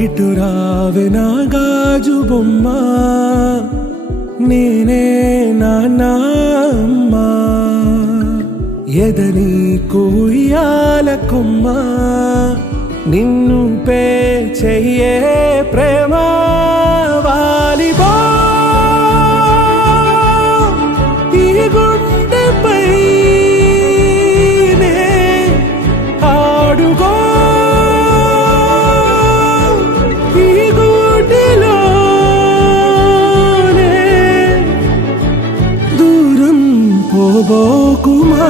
ఇటు రావే నా గాజు బొమ్మ, నేనే నాన్న అమ్మ. ఎదని కుయ్యాల కొమ్మ, నిన్ను పే చెయ్యే ప్రేమ వాలిబా. ఈ గుండెపై నే ఆడుగో, ఈ గూటిలోనే దూరం పోబోకుమా.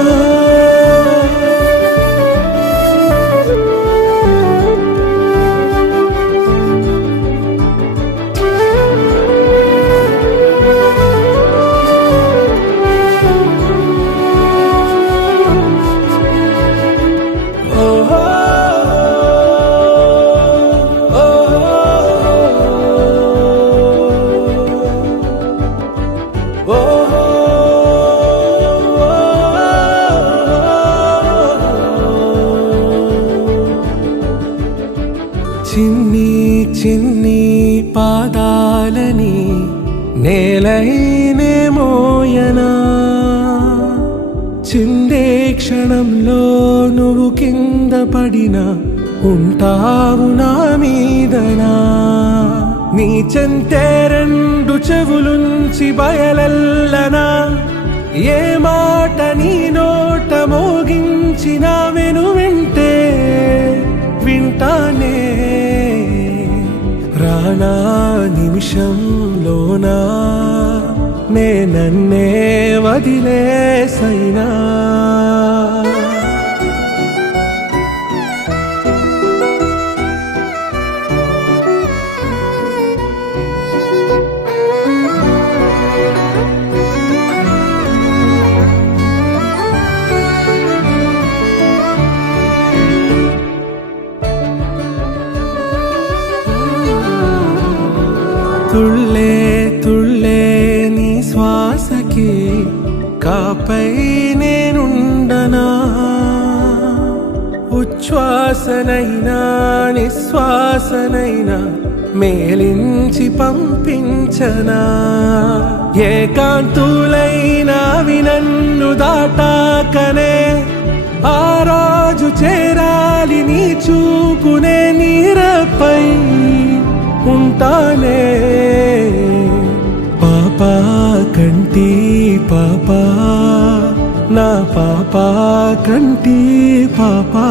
చిన్ని చిన్ని పాదాలని నేలైనే మోయనా, చిందే క్షణంలో నువ్వు కింద పడినా ఉంటావు నా మీదనా. నీ చెంతే రెండు చెవులుంచి బయలెల్లనా, ఏ మాట నీ నోట మోగించిన వెను వింటే వింటానే. రానా నిమిషంలోనా నే నన్నే వదిలేసైనా. తుళ్ళే తుళ్ళే నీ శ్వాసకి కాపై నేనుండనా, ఉచ్ఛ్వాసనైనా నిశ్వాసనైనా మేలించి పంపించనా. ఏకాంతులైనా నన్ను దాటాకనే ఆ రోజు చేరాలి నీ చూపునే నీరపై ఉంటానే. పాపా కంటి పాపా, నా పాపా కంటి పాపా.